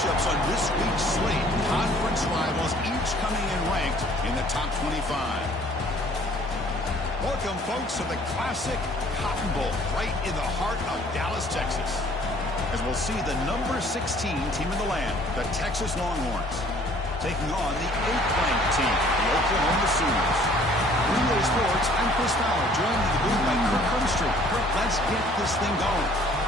matchups on this week's slate. Conference rivals each coming in ranked in the top 25. Welcome, folks, to the classic Cotton Bowl right in the heart of Dallas, Texas. As we'll see the number 16 team in the land, the Texas Longhorns, taking on the 8th-ranked team, the Oklahoma Sooners. Relay Sports, I'm Chris Fowler, joined in the booth by Kirk Hermstreet. Kirk, let's get this thing going.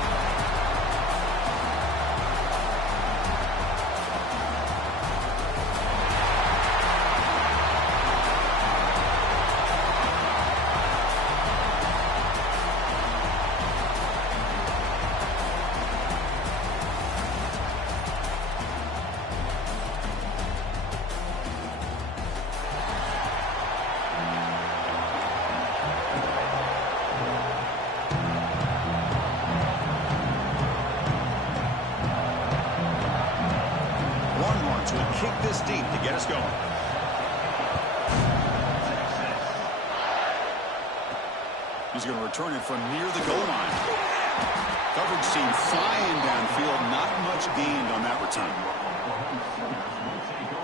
Kick this deep to get us going. He's going to return it from near the goal line. Coverage team flying downfield. Not much gained on that return.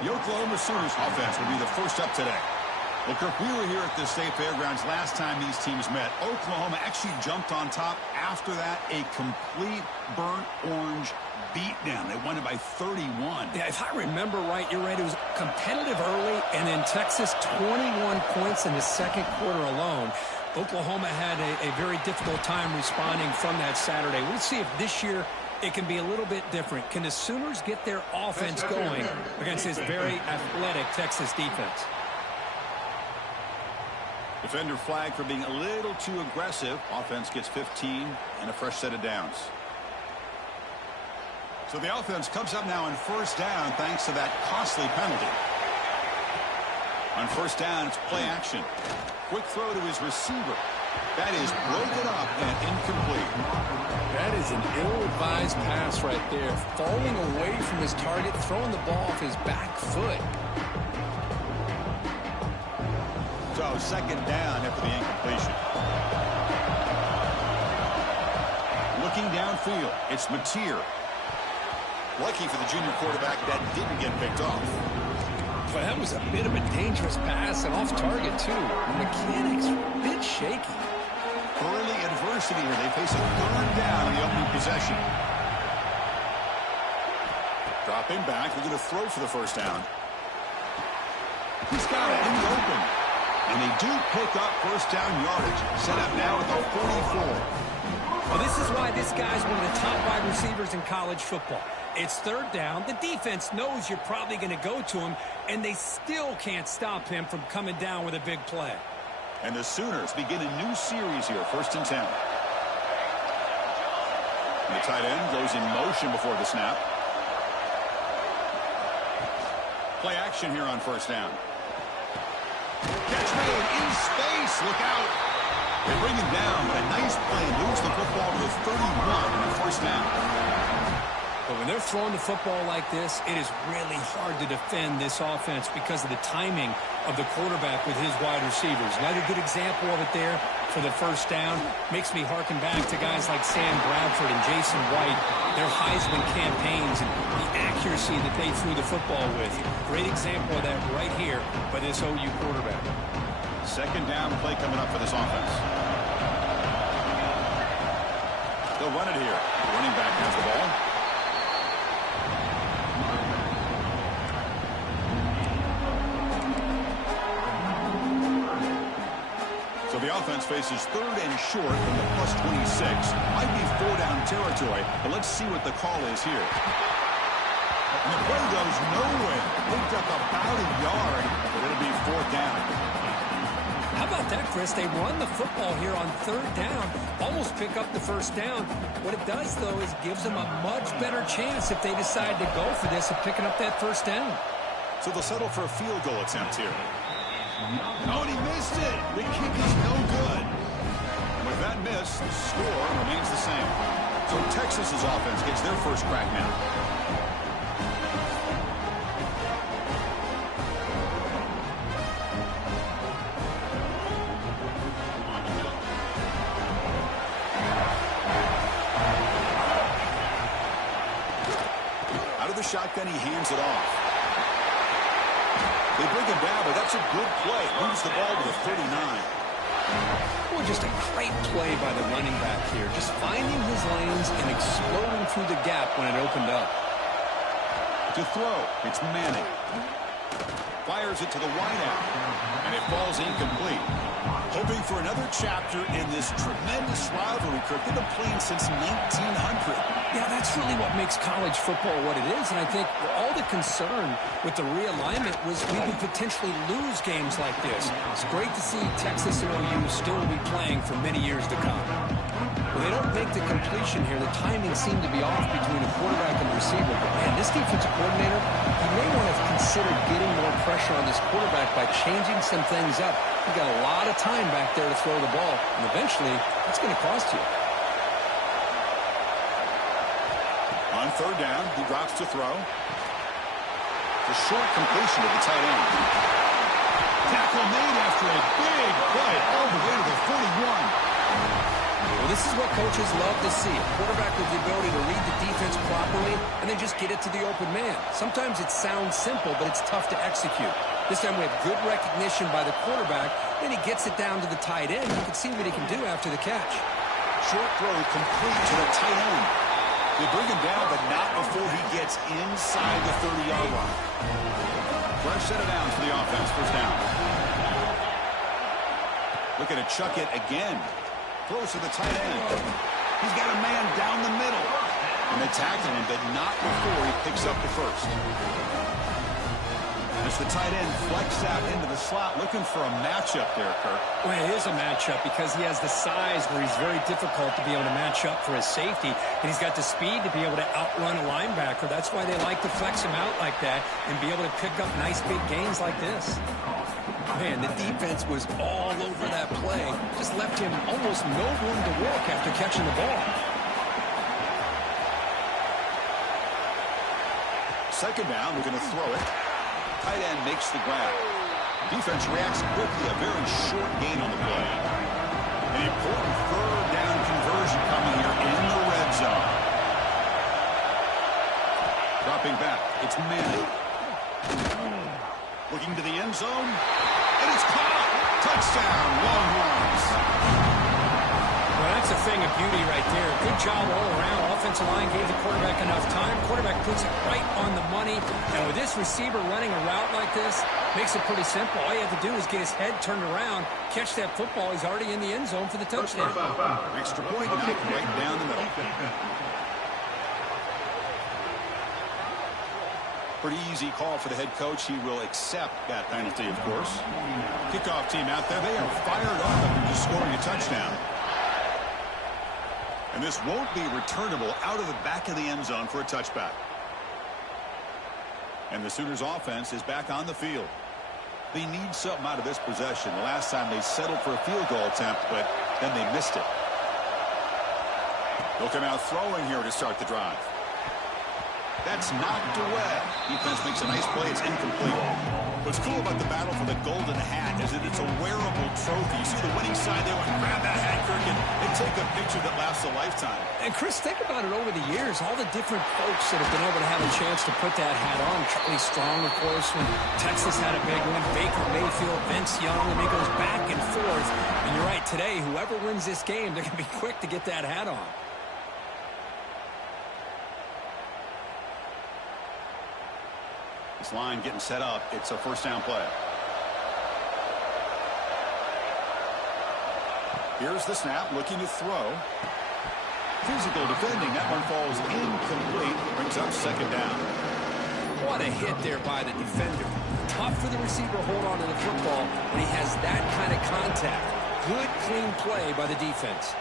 The Oklahoma Sooners offense will be the first up today. Well, Kirk, we were here at the State Fairgrounds last time these teams met. Oklahoma actually jumped on top. After that, a complete burnt orange beatdown. They won it by 31. Yeah, if I remember right, you're right. It was competitive early, and then Texas 21 points in the second quarter alone. Oklahoma had a very difficult time responding from that Saturday. We'll see if this year it can be a little bit different. Can the Sooners get their offense going against this very athletic Texas defense? Defender flag for being a little too aggressive. Offense gets 15 and a fresh set of downs. So the offense comes up now on first down thanks to that costly penalty. On first down, it's play action. Quick throw to his receiver. That is broken up and incomplete. That is an ill-advised pass right there. Falling away from his target, throwing the ball off his back foot. So second down after the incompletion. Looking downfield, it's Mateer. Lucky for the junior quarterback, that didn't get picked off. But that was a bit of a dangerous pass and off target, too. The mechanics were a bit shaky. Early adversity here. They face a third down in the opening possession. Dropping back, looking to throw for the first down. He's got it in the open. And they do pick up first down yardage. Set up now at the 44. Well, this is why this guy's one of the top wide receivers in college football. It's third down. The defense knows you're probably going to go to him, and they still can't stop him from coming down with a big play. And the Sooners begin a new series here, 1st and 10. And the tight end goes in motion before the snap. Play action here on first down. Catch made in space. Look out. They bring him down, but a nice play moves the football to the 31 and a first down. But when they're throwing the football like this, it is really hard to defend this offense because of the timing of the quarterback with his wide receivers. Another good example of it there for the first down. Makes me harken back to guys like Sam Bradford and Jason White, their Heisman campaigns and the accuracy that they threw the football with. Great example of that right here by this OU quarterback. Second down play coming up for this offense. They'll run it here. The running back has the ball. So the offense faces third and short from the plus 26. Might be 4-down territory, but let's see what the call is here. And the play goes nowhere. Picked up about a yard, but it'll be 4th down. How about that, Chris? They run the football here on third down, almost pick up the first down. What it does, though, is gives them a much better chance if they decide to go for this of picking up that first down. So they'll settle for a field goal attempt here. Oh, and he missed it. The kick is no good. With that miss, the score remains the same. So Texas's offense gets their first crack now. Out of the shotgun, he hands it off. They bring him down, but that's a good play. Moves the ball to the 39. Well, just a great play by the running back here. Just finding his lanes and exploding through the gap when it opened up. To throw, it's Manning. Fires it to the wideout, and it falls incomplete. Hoping for another chapter in this tremendous rivalry, Kirk. They've been playing since 1900. Yeah, that's really what makes college football what it is, and I think all the concern with the realignment was we could potentially lose games like this. It's great to see Texas and OU still be playing for many years to come. Well, they don't make the completion here. The timing seemed to be off between a quarterback and receiver, but man, this defensive coordinator, he may want to have considered getting more pressure on this quarterback by changing some things up. He got a lot of time back there to throw the ball, and eventually, that's going to cost you. On third down, he drops to throw. A short completion to the tight end. Tackle made after a big play all the way to the 41. Well, this is what coaches love to see. A quarterback with the ability to read the defense properly and then just get it to the open man. Sometimes it sounds simple, but it's tough to execute. This time we have good recognition by the quarterback, then he gets it down to the tight end. You can see what he can do after the catch. Short throw complete to the tight end. They bring him down, but not before he gets inside the 30-yard line. Fresh set of downs for the offense, first down. Looking to chuck it again. Throws to the tight end. He's got a man down the middle. And they tackle him, but not before he picks up the first. As the tight end flex out into the slot, looking for a matchup there, Kirk. Well, it is a matchup because he has the size where he's very difficult to be able to match up for his safety, and he's got the speed to be able to outrun a linebacker. That's why they like to flex him out like that and be able to pick up nice big gains like this. Man, the defense was all over that play. Just left him almost no room to walk after catching the ball. Second down, we're going to throw it. Tight end makes the grab. Defense reacts quickly. A very short gain on the play. An important third down conversion coming here in the red zone. Dropping back, it's Manning. Looking to the end zone. And it's caught. Touchdown, Longhorns. Well, that's a thing of beauty right there. Good job all around. Offensive line gave the quarterback enough time. Quarterback puts it right on the money. And with this receiver running a route like this, makes it pretty simple. All you have to do is get his head turned around, catch that football. He's already in the end zone for the touchdown. Extra point, knocked right down the middle. Pretty easy call for the head coach. He will accept that penalty, of course. Kickoff team out there. They are fired up after just scoring a touchdown. And this won't be returnable out of the back of the end zone for a touchback. And the Sooners offense is back on the field. They need something out of this possession. The last time they settled for a field goal attempt, but then they missed it. They'll come out throwing here to start the drive. That's knocked away. Defense makes a nice play. It's incomplete. What's cool about the battle for the golden hat is that it's a wearable trophy. You see the winning side, they want to grab that hat, Kirk, and take a picture that lasts a lifetime. And, Chris, think about it over the years. All the different folks that have been able to have a chance to put that hat on. Charlie Strong, of course, when Texas had a big one. Baker Mayfield, Vince Young, and it goes back and forth. And you're right, today, whoever wins this game, they're going to be quick to get that hat on. This line getting set up. It's a first down play. Here's the snap, looking to throw. Physical defending. That one falls incomplete. Brings up second down. What a hit there by the defender. Tough for the receiver to hold on to the football when he has that kind of contact. Good, clean play by the defense.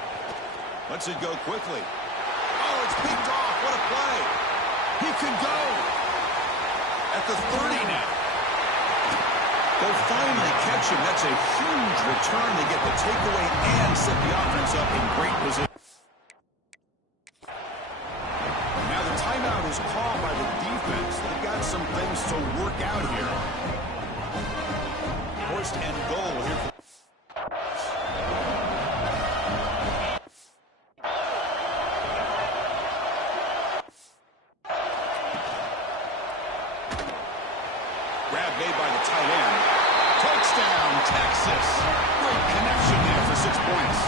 Lets it go quickly. Oh, it's picked off. What a play. He can go. At the 30 now. They'll finally catch him. That's a huge return. They get the takeaway and set the offense up in great position. Now the timeout is called by the defense. They've got some things to work out here. First and goal here. Texas. Great connection there for 6 points.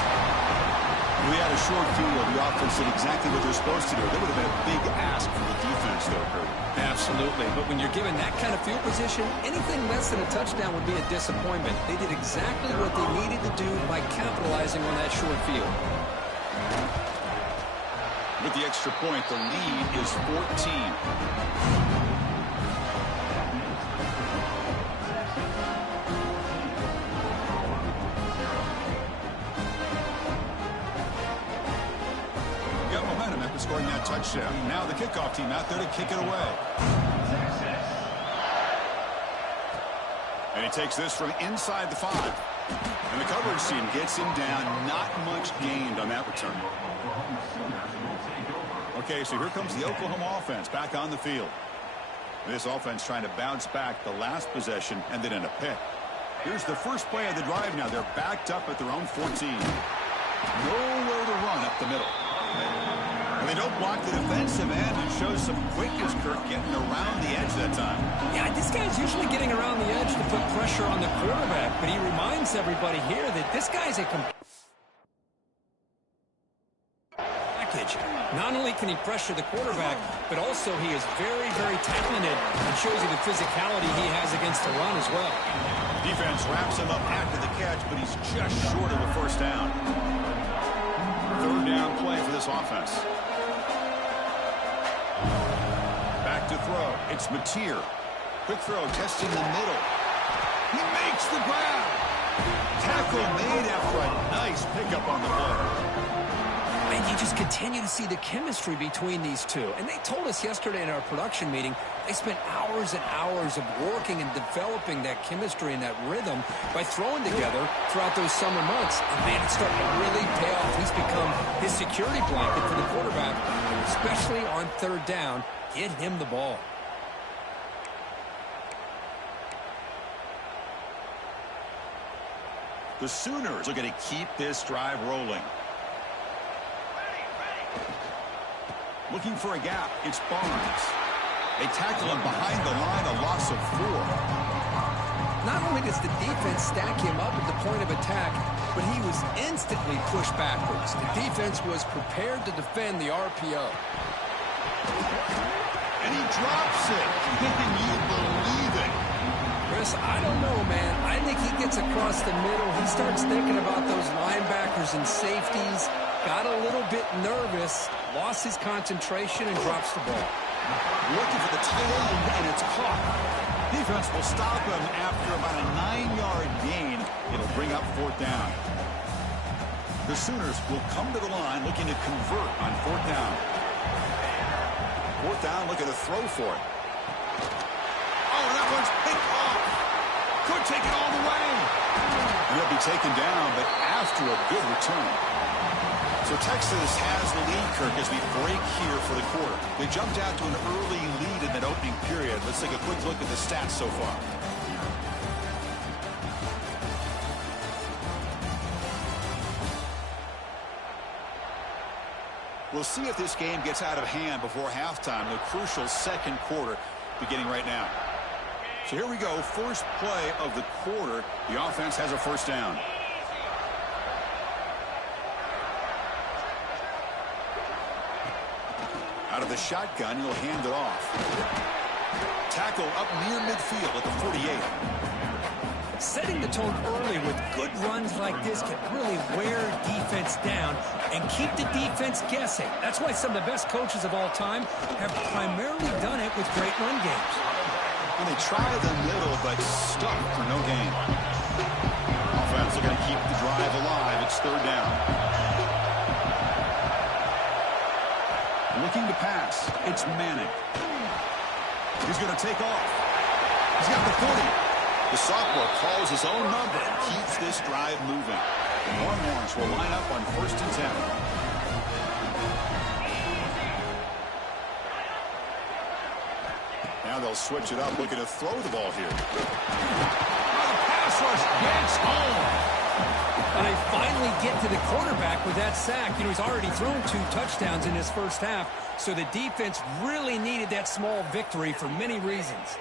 We had a short field. The offense did exactly what they're supposed to do. That would have been a big ask for the defense, though, Kurt. Absolutely. But when you're given that kind of field position, anything less than a touchdown would be a disappointment. They did exactly what they needed to do by capitalizing on that short field. With the extra point, the lead is 14. Scoring that touchdown. Now the kickoff team out there to kick it away. And he takes this from inside the 5. And the coverage team gets him down. Not much gained on that return. Okay, so here comes the Oklahoma offense back on the field. This offense trying to bounce back the last possession and then in a pick. Here's the first play of the drive now. They're backed up at their own 14. Nowhere to run up the middle. And they don't block the defensive end and shows some quickness, Kirk, getting around the edge that time. Yeah, this guy's usually getting around the edge to put pressure on the quarterback, but he reminds everybody here that this guy's a package. Not only can he pressure the quarterback, but also he is very, very talented and shows you the physicality he has against the run as well. Defense wraps him up after the catch, but he's just short of a first down. Third down play for this offense. Back to throw. It's Mateer. Quick throw, testing the middle. He makes the grab. Tackle made after a nice pickup on the play. And you just continue to see the chemistry between these two. And they told us yesterday in our production meeting, they spent hours and hours of working and developing that chemistry and that rhythm by throwing together throughout those summer months. And man, it's starting to really pay off. He's become his security blanket for the quarterback, especially on third down. Get him the ball. The Sooners are going to keep this drive rolling. Looking for a gap. It's Barnes. They tackle him behind the line, a loss of 4. Not only does the defense stack him up at the point of attack, but he was instantly pushed backwards. The defense was prepared to defend the RPO. And he drops it. Can you believe it? Chris, I don't know, man. I think he gets across the middle. He starts thinking about those linebackers and safeties. Got a little bit nervous, lost his concentration, and drops the ball. Looking for the tight end, and it's caught. Defense will stop him after about a 9-yard gain. It'll bring up fourth down. The Sooners will come to the line looking to convert on fourth down. Fourth down, looking to throw for it. Oh, that one's picked off. Could take it all the way. He'll be taken down, but after a good return. So Texas has the lead, Kirk, as we break here for the quarter. They jumped out to an early lead in that opening period. Let's take a quick look at the stats so far. We'll see if this game gets out of hand before halftime, the crucial second quarter beginning right now. So here we go, first play of the quarter. The offense has a first down. Out of the shotgun, he'll hand it off. Tackle up near midfield at the 48. Setting the tone early with good runs like this can really wear defense down and keep the defense guessing. That's why some of the best coaches of all time have primarily done it with great run games. And they try the middle, but stuck for no gain. Offense are going to keep the drive alive. It's third down. Looking to pass. It's Manning. He's going to take off. He's got the 40. The sophomore calls his own number and keeps this drive moving. The Longhorns will line up on 1st and 10. Now they'll switch it up, looking to throw the ball here. Oh, the pass rush gets home. And they finally get to the quarterback with that sack. You know, he's already thrown 2 touchdowns in his first half, so the defense really needed that small victory for many reasons.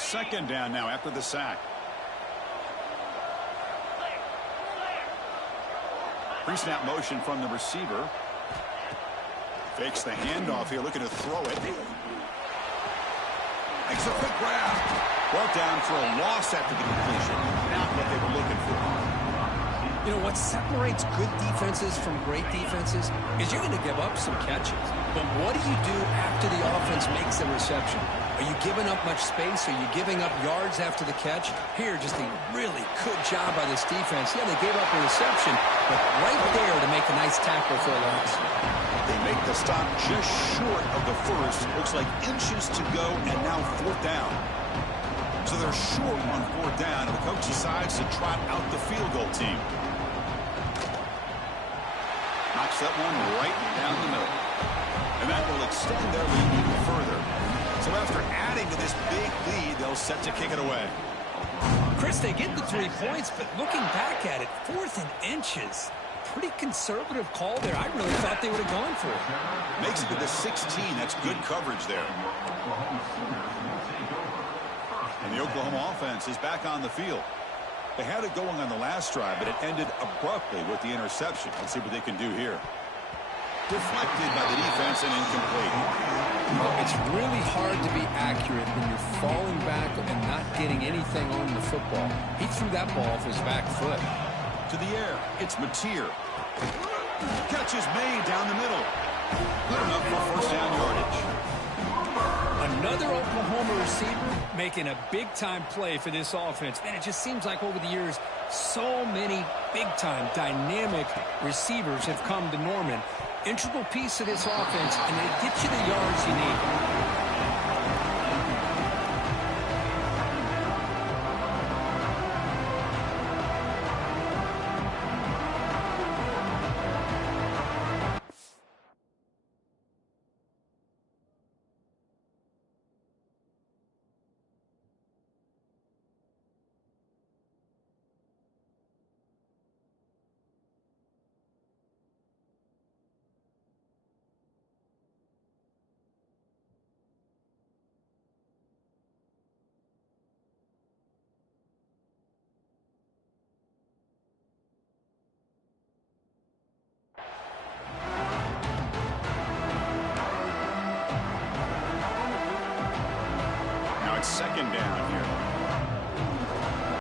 Second down now after the sack. Pre-snap motion from the receiver. Fakes the handoff here, looking to throw it. Makes a quick grab. Brought down for a loss after the completion. Not what they were looking for. You know, what separates good defenses from great defenses is you're going to give up some catches. But what do you do after the offense makes the reception? Are you giving up much space? Are you giving up yards after the catch? Here, just a really good job by this defense. Yeah, they gave up a reception, but right there to make a nice tackle for a loss. They make the stop just short of the first. Looks like inches to go, and now fourth down. So they're short on fourth down, and the coach decides to trot out the field goal team. Knocks that one right down the middle. And that will extend their lead even further. So after adding to this big lead, they'll set to kick it away. Chris, they get the 3 points, but looking back at it, 4th and inches. Pretty conservative call there. I really thought they would have gone for it. Makes it to the 16. That's good coverage there. And the Oklahoma offense is back on the field. They had it going on the last drive, but it ended abruptly with the interception. Let's see what they can do here. Deflected by the defense and incomplete. It's really hard to be accurate when you're falling back and not getting anything on the football. He threw that ball off his back foot. To the air, it's Mateer. Catch is made down the middle. Good enough for first down yardage. Another Oklahoma receiver making a big-time play for this offense. Man, it just seems like over the years, so many big-time, dynamic receivers have come to Norman. Integral piece of this offense, and they get you the yards you need. Second down here.